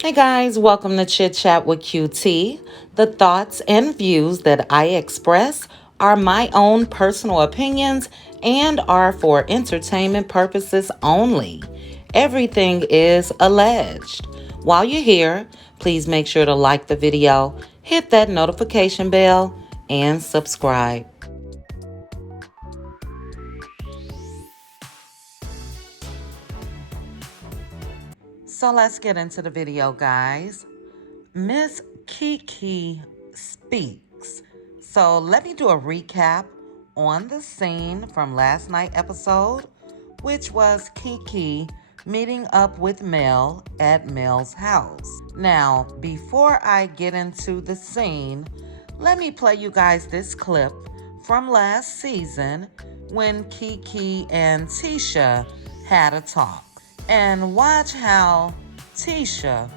Hey guys, welcome to Chit Chat with QT. The thoughts and views that I express are my own personal opinions and are for entertainment purposes only. Everything is alleged. While you're here, please make sure to like the video, hit that notification bell, and subscribe. So let's get into the video, guys. Miss Kiki speaks. So let me do a recap on the scene from last night's episode, which was Kiki meeting up with Mel at Mel's house. Now, before I get into the scene, let me play you guys this clip from last season when Kiki and Tisha had a talk. And watch how Tisha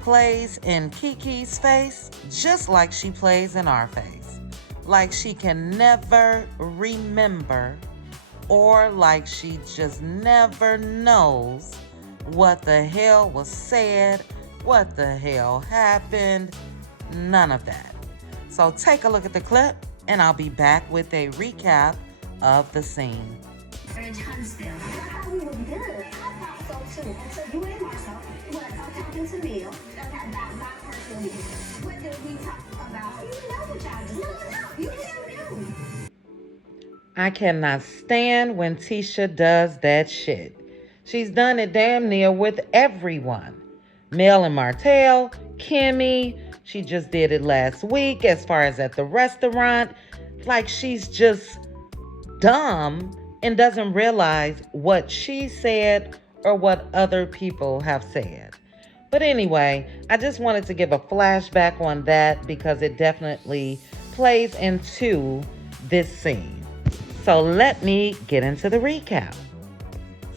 plays in Kiki's face just like she plays in our face. Like she can never remember, or like she just never knows what the hell was said, what the hell happened, none of that. So take a look at the clip and I'll be back with a recap of the scene. In Huntsville. I thought we was good. I thought so too. So you and Marsau was talking to me about my personal business. What did we talk about? You know what y'all do. No, you tell me. I cannot stand when Tisha does that shit. She's done it damn near with everyone. Mel and Martell, Kimmy, she just did it last week as far as at the restaurant. Like she's just dumb and doesn't realize what she said or what other people have said. But anyway, I just wanted to give a flashback on that because it definitely plays into this scene. So let me get into the recap.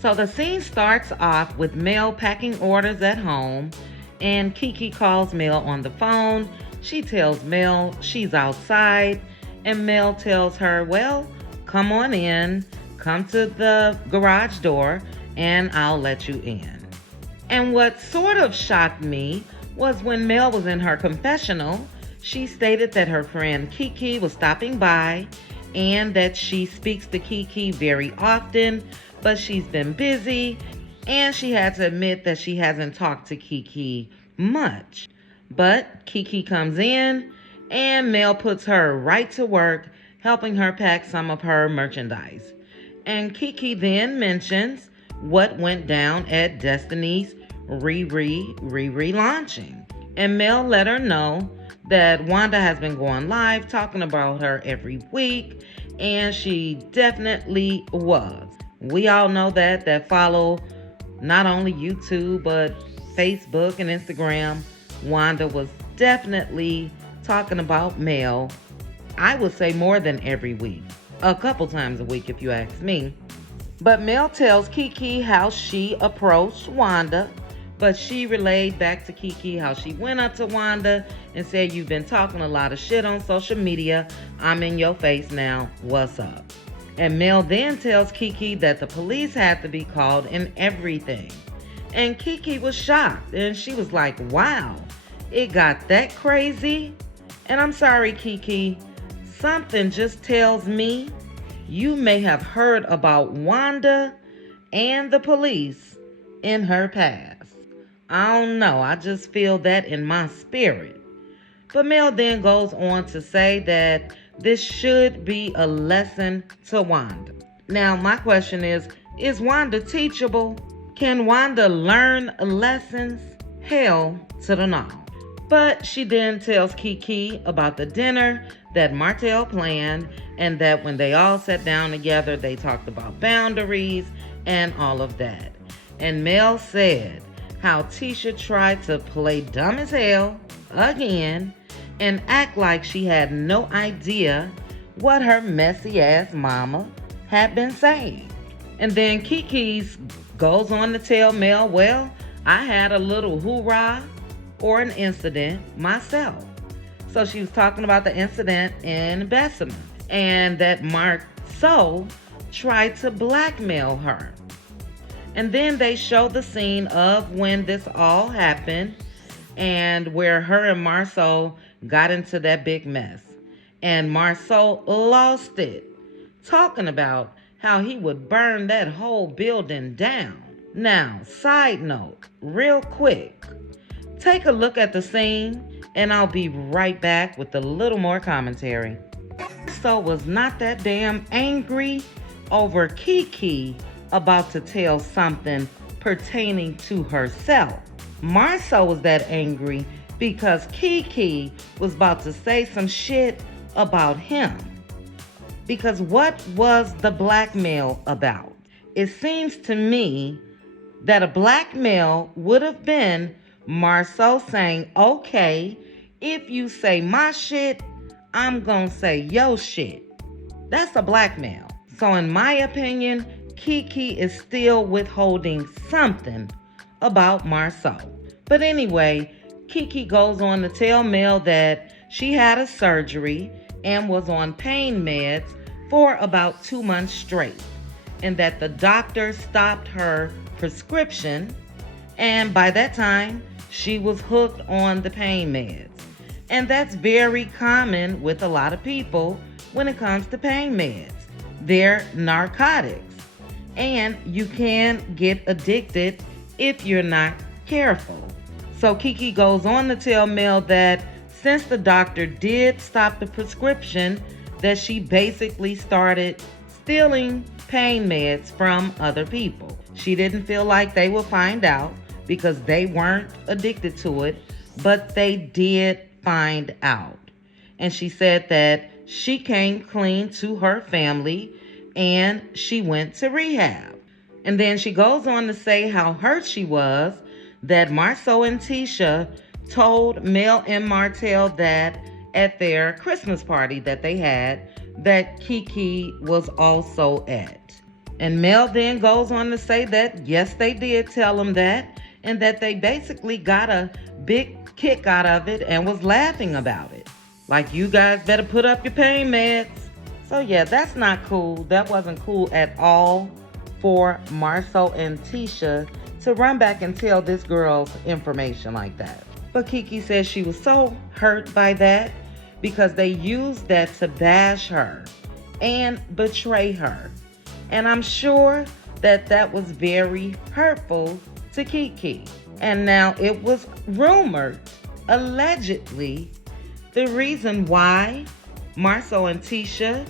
So the scene starts off with Mel packing orders at home, and Kiki calls Mel on the phone. She tells Mel she's outside, and Mel tells her, well, come on in, come to the garage door, and I'll let you in. And what sort of shocked me was when Mel was in her confessional, she stated that her friend Kiki was stopping by and that she speaks to Kiki very often, but she's been busy, and she had to admit that she hasn't talked to Kiki much. But Kiki comes in, and Mel puts her right to work, helping her pack some of her merchandise. And Kiki then mentions what went down at Destiny's Riri launching. And Mel let her know that Wanda has been going live talking about her every week, and she definitely was. We all know that follow not only YouTube but Facebook and Instagram. Wanda was definitely talking about Mel, I would say more than every week, a couple times a week if you ask me. But Mel tells Kiki how she approached Wanda, but she relayed back to Kiki how she went up to Wanda and said, you've been talking a lot of shit on social media. I'm in your face now. What's up? And Mel then tells Kiki that the police had to be called and everything. And Kiki was shocked and she was like, wow, it got that crazy? And I'm sorry, Kiki, something just tells me you may have heard about Wanda and the police in her past. I don't know, I just feel that in my spirit. But Mel then goes on to say that this should be a lesson to Wanda. Now, my question is Wanda teachable? Can Wanda learn lessons? Hell to the no. But she then tells Kiki about the dinner that Martell planned and that when they all sat down together, they talked about boundaries and all of that. And Mel said how Tisha tried to play dumb as hell again and act like she had no idea what her messy ass mama had been saying. And then Kiki's goes on to tell Mel, well, I had a little hoorah or an incident myself. So she was talking about the incident in Bessemer and that Marsau tried to blackmail her. And then they show the scene of when this all happened, and where her and Marsau got into that big mess. And Marsau lost it, talking about how he would burn that whole building down. Now, side note, real quick, take a look at the scene, and I'll be right back with a little more commentary. So was not that damn angry over KeKe about to tell something pertaining to herself. Marsau was that angry because KeKe was about to say some shit about him. Because what was the blackmail about? It seems to me that a blackmail would have been Marsau saying, okay, if you say my shit, I'm gonna say yo shit. That's a blackmail. So in my opinion, KeKe is still withholding something about Marsau. But anyway, KeKe goes on to tell Mel that she had a surgery and was on pain meds for about 2 months straight, and that the doctor stopped her prescription, and by that time, she was hooked on the pain meds. And that's very common with a lot of people when it comes to pain meds. They're narcotics, and you can get addicted if you're not careful. So KeKe goes on to tell Mel that since the doctor did stop the prescription, that she basically started stealing pain meds from other people. She didn't feel like they would find out because they weren't addicted to it, but they did find out. And she said that she came clean to her family and she went to rehab. And then she goes on to say how hurt she was that Marsau and Tisha told Mel and Martell that at their Christmas party that they had, that KeKe was also at. And Mel then goes on to say that yes, they did tell him that, and that they basically got a big kick out of it and was laughing about it. Like, you guys better put up your pain meds. So yeah, that's not cool. That wasn't cool at all for Marsau and Tisha to run back and tell this girl's information like that. But KeKe says she was so hurt by that because they used that to bash her and betray her. And I'm sure that that was very hurtful to KeKe. And now it was rumored, allegedly, the reason why Marsau and Tisha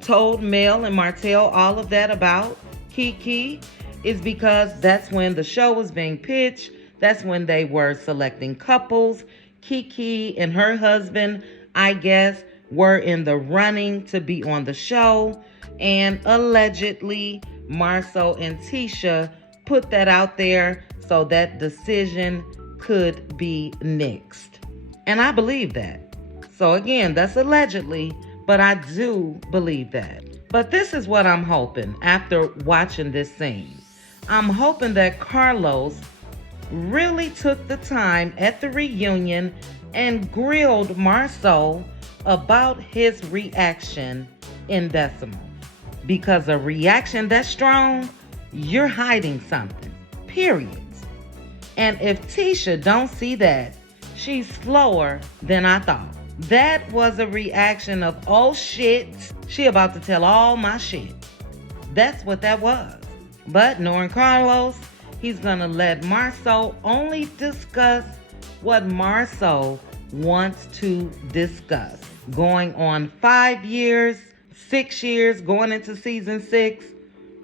told Mel and Martell all of that about KeKe is because that's when the show was being pitched. That's when they were selecting couples. KeKe and her husband, I guess, were in the running to be on the show. And allegedly, Marsau and Tisha put that out there so that decision could be nixed. And I believe that. So again, that's allegedly, but I do believe that. But this is what I'm hoping after watching this scene. I'm hoping that Carlos really took the time at the reunion and grilled Marsau about his reaction in Decimal. Because a reaction that's strong, you're hiding something, period. And if Tisha don't see that, she's slower than I thought. That was a reaction of, oh shit, she about to tell all my shit. That's what that was. But knowing Carlos, he's gonna let Marsau only discuss what Marsau wants to discuss. Going on 5 years, 6 years, going into season 6,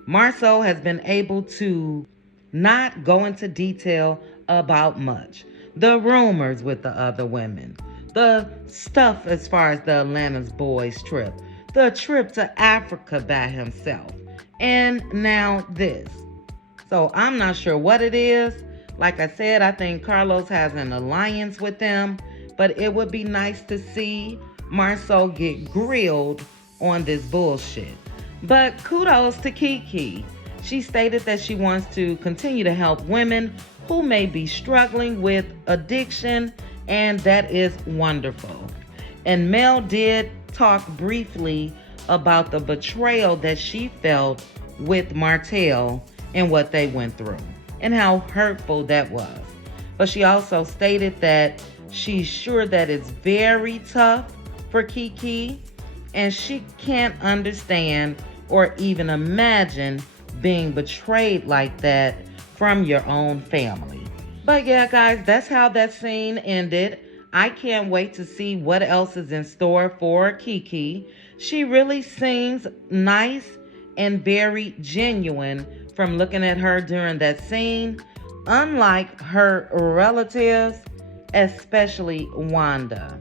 Marsau has been able to not go into detail about much. The rumors with the other women, the stuff as far as the Atlanta's boys trip, the trip to Africa by himself, and now this. So I'm not sure what it is. Like I said, I think Carlos has an alliance with them, but it would be nice to see Marsau get grilled on this bullshit. But kudos to KeKe. She stated that she wants to continue to help women who may be struggling with addiction, and that is wonderful. And Mel did talk briefly about the betrayal that she felt with Martell and what they went through and how hurtful that was. But she also stated that she's sure that it's very tough for KeKe, and she can't understand or even imagine being betrayed like that from your own family. But yeah, guys, that's how that scene ended. I can't wait to see what else is in store for KeKe. She really seems nice and very genuine from looking at her during that scene, unlike her relatives, especially Wanda.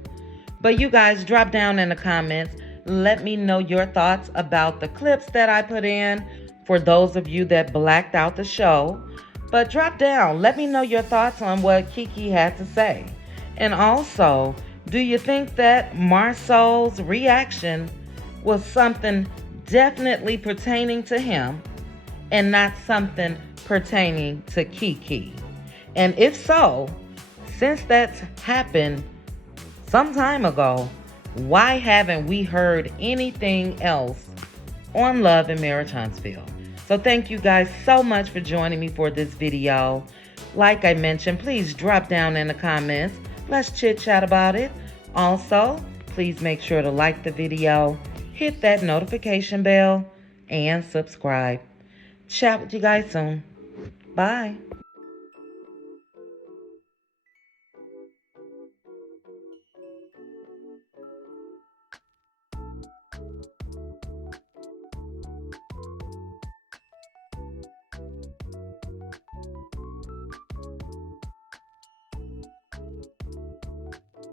But you guys, drop down in the comments. Let me know your thoughts about the clips that I put in for those of you that blacked out the show. But drop down. Let me know your thoughts on what KeKe had to say. And also, do you think that Marsau's reaction was something definitely pertaining to him and not something pertaining to KeKe? And if so, since that's happened some time ago, why haven't we heard anything else on Love and Marriage Huntsville? So thank you guys so much for joining me for this video. Like I mentioned, please drop down in the comments. Let's chit chat about it. Also, please make sure to like the video, hit that notification bell, and subscribe. Chat with you guys soon. Bye.